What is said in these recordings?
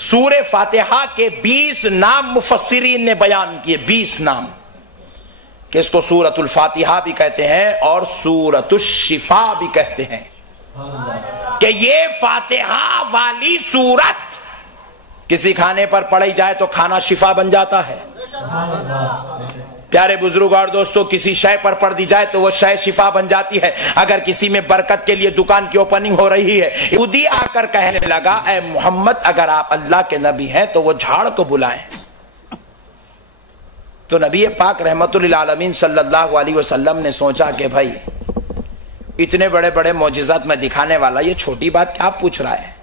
सूरे फातिहा के 20 नाम मुफस्सिरीन ने बयान किए, 20 नाम, कि इसको सूरतुल फातिहा भी कहते हैं और सूरतुश शिफा भी कहते हैं, कि ये फातिहा वाली सूरत किसी खाने पर पढ़ी जाए तो खाना शिफा बन जाता है। प्यारे बुजुर्ग और दोस्तों, किसी शय पर पढ़ दी जाए तो वो शय शिफा बन जाती है। अगर किसी में बरकत के लिए दुकान की ओपनिंग हो रही है, यहूदी आकर कहने लगा, ए मोहम्मद अगर आप अल्लाह के नबी हैं तो वो झाड़ को बुलाएं। तो नबी पाक रहमतुल लिल आलमीन सल्लल्लाहु अलैहि वसल्लम ने सोचा कि भाई इतने बड़े बड़े मौजिज़ात में दिखाने वाला ये छोटी बात क्या पूछ रहा है।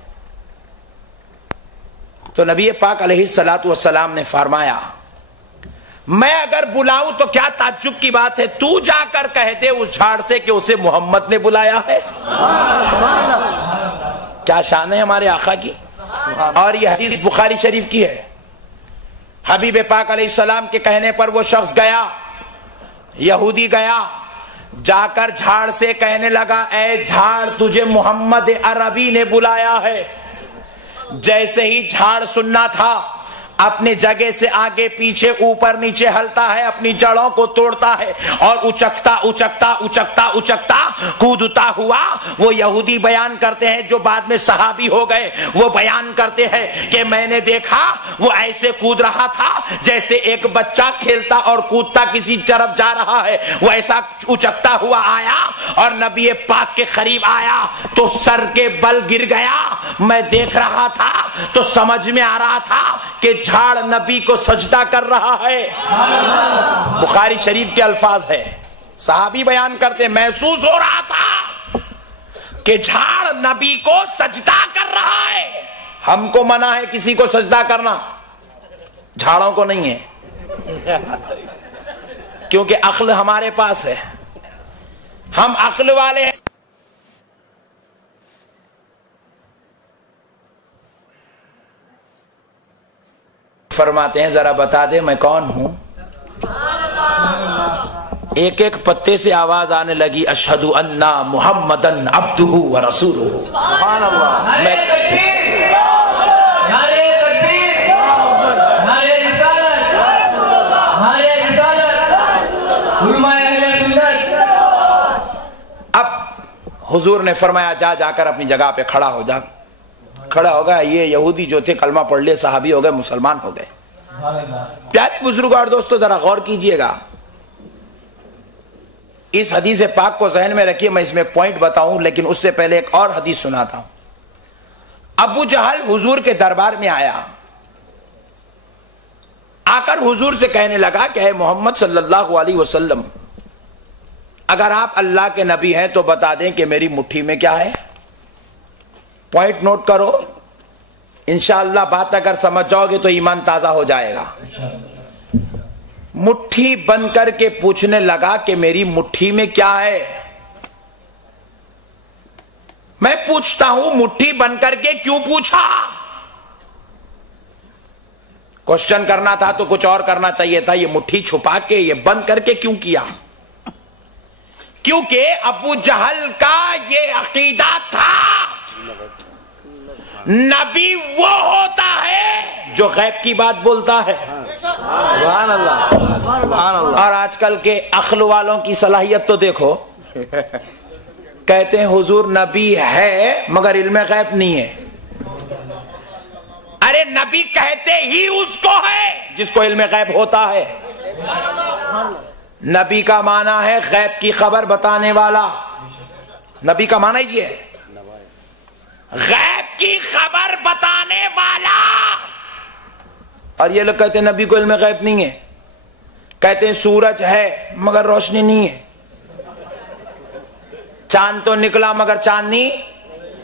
तो नबी पाक अलैहिस्सलातु वस्सलाम ने फरमाया, मैं अगर बुलाऊं तो क्या ताज्जुब की बात है, तू जाकर कह दे उस झाड़ से कि उसे मोहम्मद ने बुलाया है। क्या शान है हमारे आका की। और यह हदीस बुखारी शरीफ की है। हबीब पाक अलैहिस्सलाम के कहने पर वो शख्स गया, यहूदी गया, जाकर झाड़ से कहने लगा, ए झाड़ तुझे मोहम्मद अरबी ने बुलाया है। जैसे ही झाड़ सुनना था, अपनी जगह से आगे पीछे ऊपर नीचे हलता है, अपनी जड़ों को तोड़ता है और उचकता उचकता उचकता उचकता कूदता हुआ, वो यहूदी बयान करते हैं जो बाद में सहाबी हो गए, वो बयान करते हैं कि मैंने देखा वो ऐसे कूद रहा था जैसे एक बच्चा खेलता और कूदता किसी तरफ जा रहा है। वो ऐसा उचकता हुआ आया और नबी पाक के करीब आया तो सर के बल गिर गया। मैं देख रहा था तो समझ में आ रहा था कि झाड़ नबी को सजदा कर रहा है। बुखारी शरीफ के अल्फाज है, सहाबी बयान करते, महसूस हो रहा था कि झाड़ नबी को सजदा कर रहा है। हमको मना है किसी को सजदा करना, झाड़ों को नहीं है, क्योंकि अक्ल हमारे पास है, हम अक्ल वाले हैं। फरमाते हैं, जरा बता दे मैं कौन हूं। एक एक पत्ते से आवाज आने लगी, अशहदु अन्ना मुहम्मदन अब्दुहु व रसूलुहु। सुभान अल्लाह। अब हुजूर ने फरमाया, जा जाकर अपनी जगह पे खड़ा हो जा। खड़ा हो गया। ये यहूदी जो थे कलमा पढ़ लिए, सहाबी हो गए, मुसलमान हो गए। प्यारे बुजुर्ग और दोस्तों, जरा गौर कीजिएगा, इस हदीस पाक को जहन में रखिए। मैं इसमें पॉइंट बताऊं, लेकिन उससे पहले एक और हदीस सुनाता हूं। अबू जहल हुजूर के दरबार में आया, आकर हुजूर से कहने लगा कि मोहम्मद सल्लल्लाहु अलैहि वसल्लम, अगर आप अल्लाह के नबी हैं तो बता दें कि मेरी मुट्ठी में क्या है। पॉइंट नोट करो, इंशाअल्लाह बात अगर समझ जाओगे तो ईमान ताजा हो जाएगा। मुट्ठी बंद करके पूछने लगा कि मेरी मुट्ठी में क्या है। मैं पूछता हूं, मुट्ठी बंद करके क्यों पूछा? क्वेश्चन करना था तो कुछ और करना चाहिए था। ये मुट्ठी छुपा के ये बंद करके क्यों किया? क्योंकि अबू जहल का ये अकीदा था, नबी वो होता है जो गैब की बात बोलता है। सुभान अल्लाह, सुभान अल्लाह। और आजकल के अक्ल वालों की सलाहियत तो देखो, कहते हैं हुजूर नबी है मगर इल्म गैब नहीं है। अरे नबी कहते ही उसको है जिसको इल्म गैब होता है। नबी का माना है गैब की खबर बताने वाला। नबी का माना ये है, गैब की खबर बताने वाला। और ये लोग कहते हैं नबी को इल्म गैब नहीं है। कहते हैं सूरज है मगर रोशनी नहीं है, चांद तो निकला मगर चांद नहीं,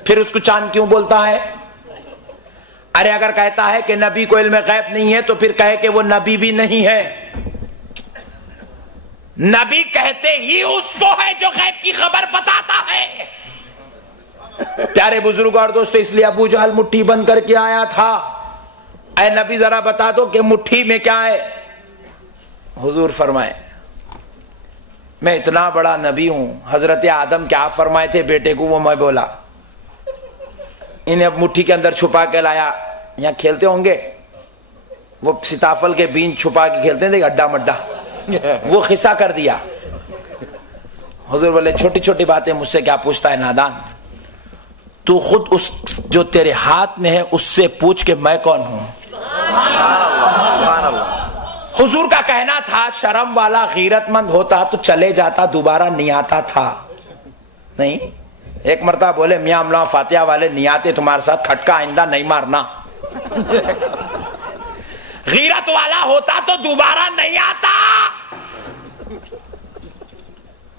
फिर उसको चांद क्यों बोलता है? अरे अगर कहता है कि नबी को इल्म गैब नहीं है तो फिर कहे कि वो नबी भी नहीं है। नबी कहते ही उसको है जो गैब की खबर बताता है। प्यारे बुजुर्ग और दोस्तों, इसलिए अबू जहल मुट्ठी बंद करके आया था। ऐ नबी जरा बता दो कि मुट्ठी में क्या है। हुजूर फरमाए, मैं इतना बड़ा नबी हूं, हजरत आदम क्या फरमाए थे बेटे को वो मैं बोला, इन्हें अब मुट्ठी के अंदर छुपा के लाया, यहाँ खेलते होंगे, वो सीताफल के बीज छुपा के खेलते थे अड्डा मड्डा, वो खिस्सा कर दिया। हुजूर बोले छोटी छोटी बातें मुझसे क्या पूछता है नादान, तू खुद उस जो तेरे हाथ में है उससे पूछ के मैं कौन हूं। हुजूर का कहना था शर्म वाला गैरतमंद होता तो चले जाता, दोबारा नहीं आता था। नहीं, एक मरतबा बोले मियां अमला फातिहा वाले नहीं आते तुम्हारे साथ, खटका आइंदा नहीं मारना। गैरत वाला होता तो दोबारा नहीं आता।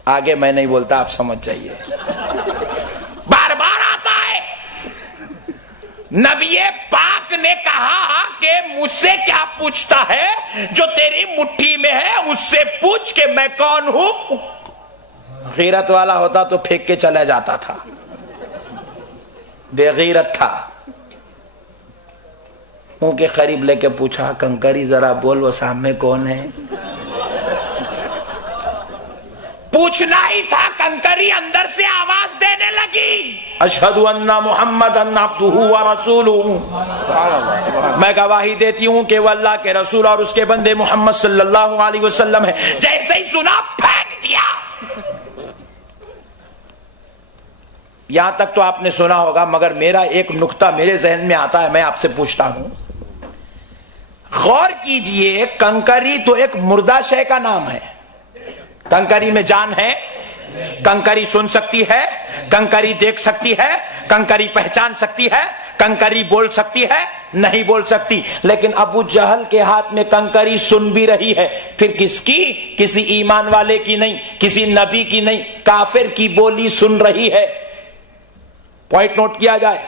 आगे मैं नहीं बोलता, आप समझ जाइए। बार बार आता है। नबी पाक ने कहा कि मुझसे क्या पूछता है, जो तेरी मुट्ठी में है उससे पूछ के मैं कौन हूं। गैरत वाला होता तो फेंक के चला जाता था, बेगैरत था। मुंह के करीब लेके पूछा कंकरी जरा बोल वो सामने कौन है। पूछना ही था, कंकरी अंदर से आवाज देने लगी अशहदु अन्ना मुहम्मदन अब्दुहु व रसूलुहु, मैं गवाही देती हूं कि वो अल्लाह के रसूल और उसके बंदे मोहम्मद सल्लल्लाहु अलैहि वसल्लम है। जैसे ही सुना फेंक दिया। यहां तक तो आपने सुना होगा, मगर मेरा एक नुक्ता मेरे जहन में आता है, मैं आपसे पूछता हूं। गौर कीजिए, कंकरी तो एक मुर्दा शय का नाम है। कंकरी में जान है, कंकरी सुन सकती है, कंकरी देख सकती है, कंकरी पहचान सकती है, कंकरी बोल सकती है, नहीं बोल सकती। लेकिन अबू जहल के हाथ में कंकरी सुन भी रही है, फिर किसकी? किसी ईमान वाले की नहीं, किसी नबी की नहीं, काफिर की बोली सुन रही है। पॉइंट नोट किया जाए,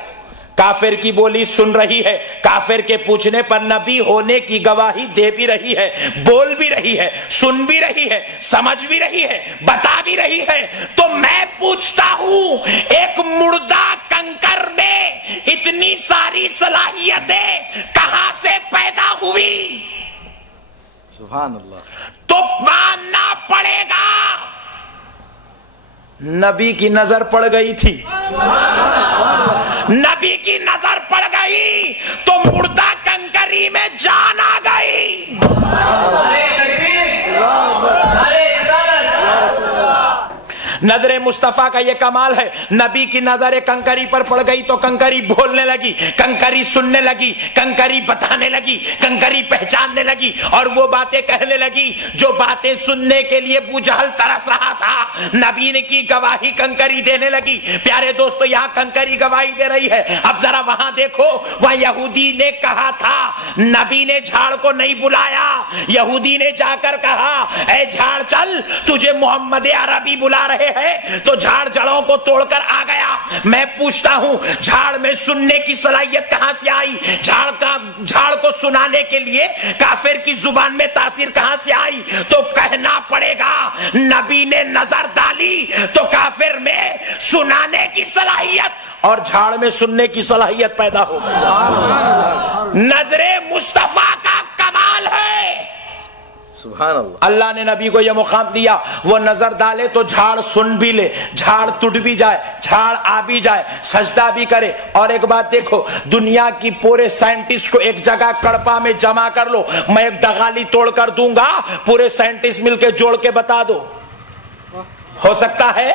काफिर की बोली सुन रही है। काफिर के पूछने पर नबी होने की गवाही दे भी रही है, बोल भी रही है, सुन भी रही है, समझ भी रही है, बता भी रही है। तो मैं पूछता हूं, एक मुर्दा कंकर में इतनी सारी सलाहियतें कहां से पैदा हुई? सुभान अल्लाह। तो मानना पड़ेगा नबी की नजर पड़ गई थी। नबी की नजर पड़ गई तो मुर्दा कंकरी में जान आ गई। नजरे मुस्तफा का ये कमाल है, नबी की नजर कंकरी पर पड़ गई तो कंकरी बोलने लगी, कंकरी सुनने लगी, कंकरी बताने लगी, कंकरी पहचानने लगी और वो बातें कहने लगी जो बातें सुनने के लिए अबू जहल तरस रहा था। नबी ने की गवाही कंकरी देने लगी। प्यारे दोस्तों, यहाँ कंकरी गवाही दे रही है। अब जरा वहां देखो, वह यहूदी ने कहा था, नबी ने झाड़ को नहीं बुलाया, यहूदी ने जाकर कहा ऐ झाड़ चल, तुझे मोहम्मद अरबी बुला रहे है। तो झाड़ जड़ों को तोड़कर आ गया। मैं पूछता हूं, झाड़ में सुनने की सलाहियत कहां से आई? झाड़ को सुनाने के लिए काफिर की जुबान में तासीर कहां से आई? तो कहना पड़ेगा नबी ने नजर डाली तो काफिर में सुनाने की सलाहियत और झाड़ में सुनने की सलाहियत पैदा हो गई। नजरे मुस्तफा का कमाल है। सुभान अल्लाह। अल्लाह ने नबी को यह मुकाम दिया, वो नजर डाले तो झाड़ सुन भी ले, झाड़ टूट भी जाए, झाड़ आ भी जाए, सजदा भी करे। और एक बात देखो, दुनिया की पूरे साइंटिस्ट को एक जगह कड़पा में जमा कर लो, मैं एक डगाली तोड़ कर दूंगा, पूरे साइंटिस्ट मिलकर जोड़ के बता दो, हो सकता है?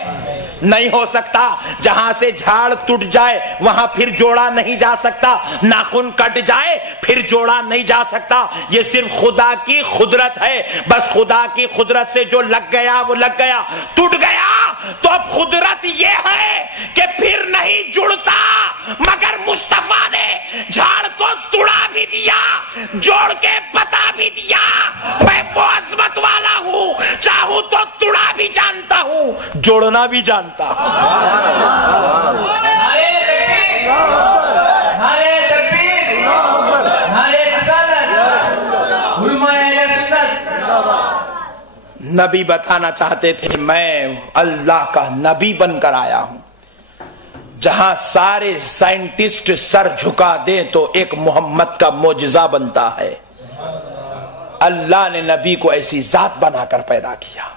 नहीं हो सकता। जहां से झाड़ टूट जाए वहां फिर जोड़ा नहीं जा सकता, नाखून कट जाए फिर जोड़ा नहीं जा सकता। ये सिर्फ खुदा की खुदरत है। बस खुदा की खुदरत से जो लग गया वो लग गया, टूट गया तो अब खुदरत ये है कि फिर नहीं जुड़ता। मगर मुस्तफा ने झाड़ को तुड़ा भी दिया, जोड़ के बता भी दिया, मैं वो अजमत वाला हूं, चाहूं तो तुड़ा भी जानता हूं, जोड़ना भी जानता। नबी बताना चाहते थे, मैं अल्लाह का नबी बनकर आया हूं। जहां सारे साइंटिस्ट सर झुका दें तो एक मोहम्मद का मोजिजा बनता है। अल्लाह ने नबी को ऐसी जात बनाकर पैदा किया।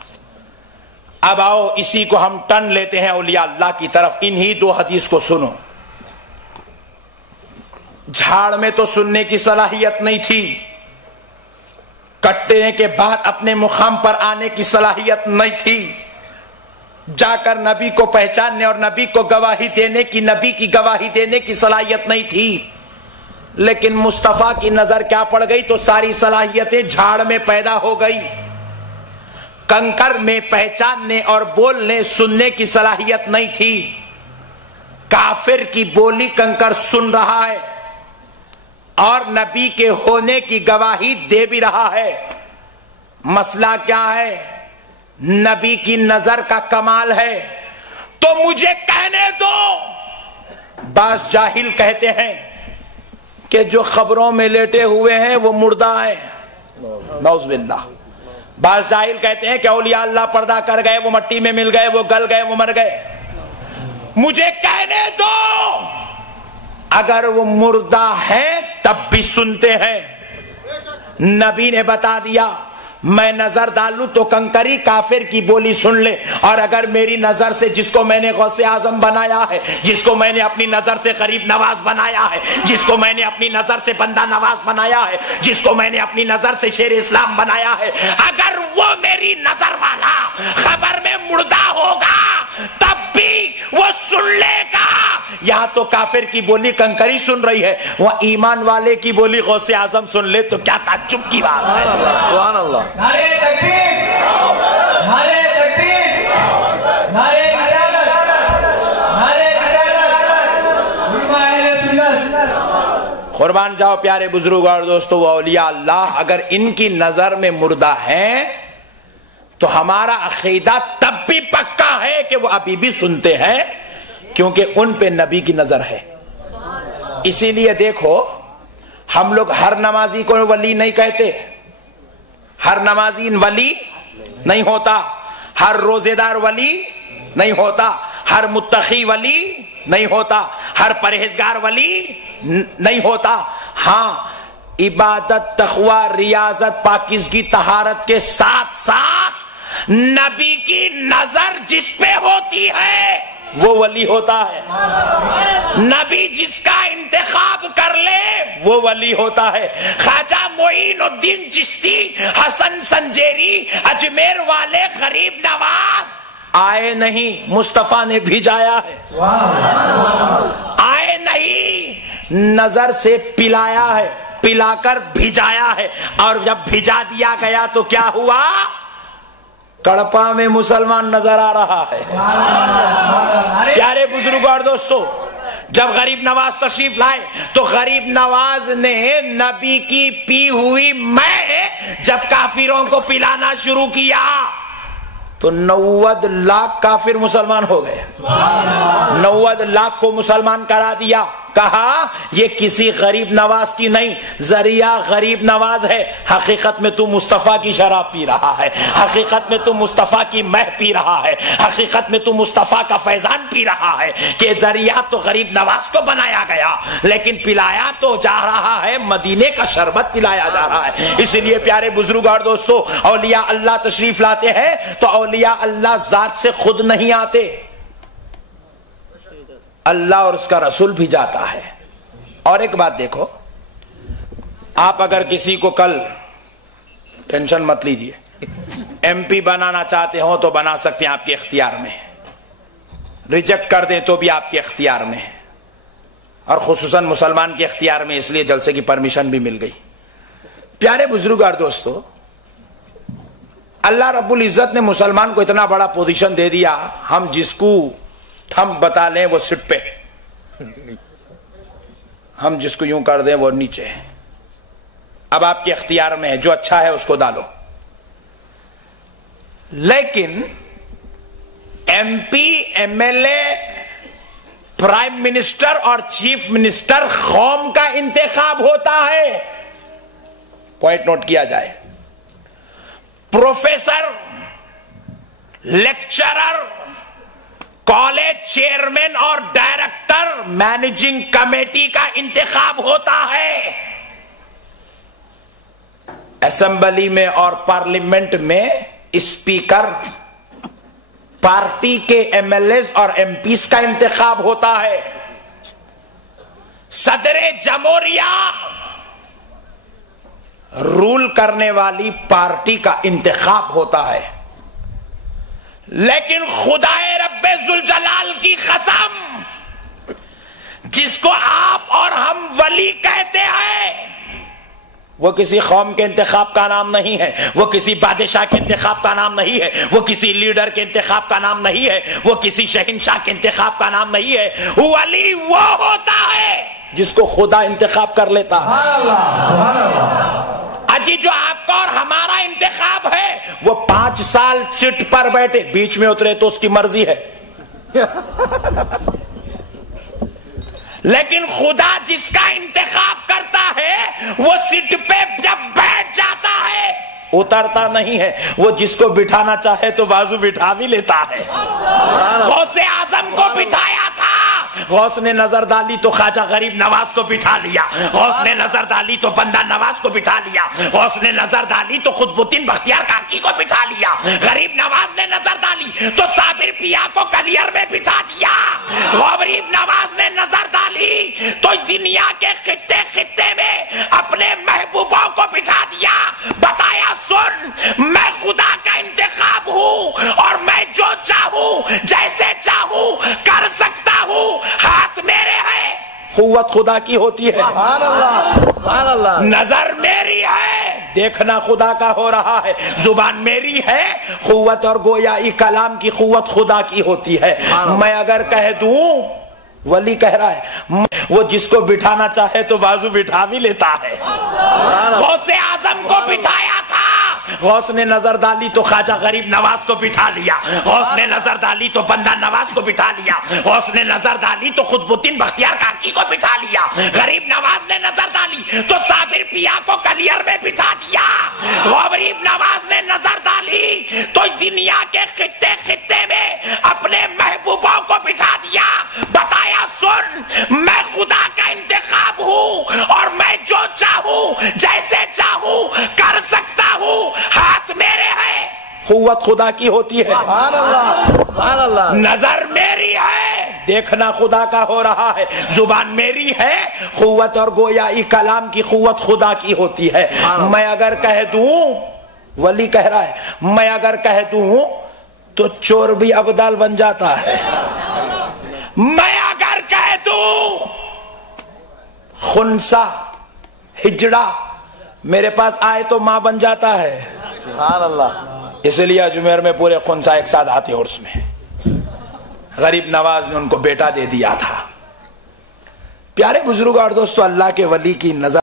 अब आओ इसी को हम टन लेते हैं औलिया अल्लाह की तरफ। इन्हीं दो हदीस को सुनो। झाड़ में तो सुनने की सलाहियत नहीं थी, कटने के बाद अपने मुकाम पर आने की सलाहियत नहीं थी, जाकर नबी को पहचानने और नबी को गवाही देने की, नबी की गवाही देने की सलाहियत नहीं थी। लेकिन मुस्तफा की नजर क्या पड़ गई तो सारी सलाहियतें झाड़ में पैदा हो गई। कंकर में पहचानने और बोलने सुनने की सलाहियत नहीं थी। काफिर की बोली कंकर सुन रहा है और नबी के होने की गवाही दे भी रहा है। मसला क्या है? नबी की नजर का कमाल है। तो मुझे कहने दो, बास जाहिल कहते हैं कि जो खबरों में लेटे हुए हैं वो मुर्दा है, नौज़बिल्लाह। बास जाहिल कहते हैं कि औलिया अल्लाह पर्दा कर गए, वो मट्टी में मिल गए, वो गल गए, वो मर गए। मुझे कहने दो, अगर वो मुर्दा है तब भी सुनते हैं। नबी ने बता दिया, मैं नजर डालूं तो कंकरी काफिर की बोली सुन ले, और अगर मेरी नजर से जिसको मैंने गौसे आजम बनाया है, जिसको मैंने अपनी नजर से गरीब नवाज बनाया है, जिसको मैंने अपनी नजर से बंदा नवाज बनाया है, जिसको मैंने अपनी नजर से शेर इस्लाम बनाया है, अगर वो मेरी नजर वाला खबर में मुर्दा होगा तब भी वो सुन लेगा। यहां तो काफिर की बोली कंकरी सुन रही है, वह ईमान वाले की बोली गौसे आजम सुन ले तो क्या ताज्जुब की बात है। सुभान अल्लाह। नारे तकबीर, नारे तकबीर, नारे रिसालत, नारे रिसालत, उम्मा अहले सुन्नत। कुर्बान जाओ प्यारे बुजुर्ग और दोस्तों, वो औलिया अल्लाह अगर इनकी नजर में मुर्दा है तो हमारा अकीदा तब भी पक्का है कि वो अभी भी सुनते हैं, क्योंकि उन पे नबी की नजर है। इसीलिए देखो, हम लोग हर नमाजी को वली नहीं कहते, हर नमाजी वली नहीं होता, हर रोजेदार वली नहीं होता, हर मुत्तकी वली नहीं होता, हर परहेजगार वली नहीं होता। हाँ, इबादत, तक़वा, रियाजत, पाकीज़गी, तहारत के साथ साथ नबी की नजर जिस पे होती है वो वली होता है। नबी जिसका इंतखाब कर ले वो वली होता है। ख्वाजा मोइनुद्दीन चिश्ती, हसन संजेरी, अजमेर वाले गरीब नवाज आए नहीं, मुस्तफा ने भिजाया है। आए नहीं, नजर से पिलाया है, पिलाकर भिजाया है। और जब भिजा दिया गया तो क्या हुआ? कड़पा में मुसलमान नजर आ रहा है। प्यारे बुजुर्गों और दोस्तों, जब गरीब नवाज तशरीफ लाए तो गरीब नवाज ने नबी की पी हुई मैं जब काफिरों को पिलाना शुरू किया तो 90 लाख काफिर मुसलमान हो गए। 90 लाख को मुसलमान करा दिया। कहा ये किसी गरीब नवाज की नहीं, जरिया गरीब नवाज है। हकीकत में तू मुस्तफा की शराब पी रहा है, हकीकत में तू मुस्तफा की मह पी रहा है, हकीकत में तू मुस्तफा का फैजान पी रहा है। कि जरिया तो गरीब नवाज को बनाया गया, लेकिन पिलाया तो जा रहा है, मदीने का शरबत पिलाया जा रहा है। इसलिए प्यारे बुजुर्ग और दोस्तों, औलिया अल्लाह तशरीफ लाते हैं तो औलिया अल्लाह जात से खुद नहीं आते, अल्लाह और उसका रसूल भी जाता है। और एक बात देखो, आप अगर किसी को कल, टेंशन मत लीजिए, एमपी बनाना चाहते हो तो बना सकते हैं, आपके इख्तियार में। रिजेक्ट कर दें तो भी आपके इख्तियार में, और खुसूसन मुसलमान के इख्तियार में, इसलिए जलसे की परमिशन भी मिल गई। प्यारे बुजुर्ग और दोस्तों, अल्लाह रब्बुल इज्जत ने मुसलमान को इतना बड़ा पोजीशन दे दिया, हम जिसको हम बता लें वो सिट पे, हम जिसको यूं कर दें वो नीचे है। अब आपके इख्तियार में है, जो अच्छा है उसको डालो। लेकिन एमपी, एमएलए, प्राइम मिनिस्टर और चीफ मिनिस्टर कौम का इंतखाब होता है। पॉइंट नोट किया जाए। प्रोफेसर, लेक्चरर, कॉलेज चेयरमैन और डायरेक्टर, मैनेजिंग कमेटी का इंतखाब होता है। असेंबली में और पार्लियामेंट में स्पीकर, पार्टी के एमएलए और एमपीस का इंतखाब होता है। सदरे जमहूरिया रूल करने वाली पार्टी का इंतखाब होता है, लेकिन खुदाए रब्बे जुल जलाल की कसम, जिसको आप और हम वली कहते हैं, वो किसी कौम के इंतखाब का नाम नहीं है, वो किसी बादशाह के इंतखाब का नाम नहीं है, वो किसी लीडर के इंतखाब का नाम नहीं है, वो किसी शहंशाह के इंतखाब का नाम नहीं है। वली वो होता है जिसको खुदा इंतखाब कर लेता है। अजी जो आपका और हमारा इंतखाब है, वो 5 साल सीट पर बैठे, बीच में उतरे तो उसकी मर्जी है, लेकिन खुदा जिसका इंतखाब करता है वो सीट पे जब बैठ जाता है उतरता नहीं है। वो जिसको बिठाना चाहे तो बाजू बिठा भी लेता है। गौसे आजम को बिठाया था, गौस ने नजर डाली तो ख्वाजा गरीब नवाज को बिठा लिया, गौस ने नजर डाली तो बंदा नवाज को बिठा लिया, गौस ने नजर डाली तो खुतबुद्दीन बख्तियार काकी को बिठा लिया, गरीब नवाज ने नजर डाली तो साबिर पिया को कलियर में बिठा दिया, गरीब नवाज ने नजर डाली तो दुनिया के खित्ते खित्ते में अपने महबूबों को बिठा दिया। बताया सुन, मैं खुदा का इंतखाब हूं और मैं जो चाहूं जैसे चाहूं कर सकता हूं, हाथ मेरे है, कुव्वत खुदा की होती है। नजर मेरी है, देखना खुदा का हो रहा है, जुबान मेरी है, कुव्वत और गोयाई कलाम की कुव्वत खुदा की होती है। मैं अगर कह दूं, वली कह रहा है, वो जिसको बिठाना चाहे तो बाजू बिठा भी लेता है। गौसे आजम को बिठाया था, गौस ने नजर डाली तो ख्वाजा गरीब नवाज को बिठा लिया, गौस ने नजर डाली तो बंदा नवाज को बिठा लिया, गौस ने नजर डाली तो खुतबुद्दीन बख्तियार काकी को बिठा लिया, गरीब नवाज ने नजर डाली तो साबिर पिया को कलियर में बिठा दिया, गरीब नवाज ने नजर डाली तो दुनिया के खित्ते खित्ते में अपने महबूबों को बिठा दिया। बताया सुन, मैं खुदा का इंतखाब हूं और मैं जो चाहूं जैसे चाहूं कर सकता हूं, हाथ मेरे है, कुव्वत खुदा की होती है। नजर मेरी है, देखना खुदा का हो रहा है, जुबान मेरी है, कुव्वत और गोयाई कलाम की कुव्वत खुदा की होती है। मैं अगर कह दूं, वली कह रहा है, मैं अगर कह दूं तो चोर भी अब्दाल बन जाता है। मैं अगर कह दूं खुनसा हिजड़ा मेरे पास आए तो मां बन जाता है। इसलिए अजमेर में पूरे खुनसा एक साथ आते उर्स में गरीब नवाज ने उनको बेटा दे दिया था। प्यारे बुजुर्ग और दोस्तों, अल्लाह के वली की नजर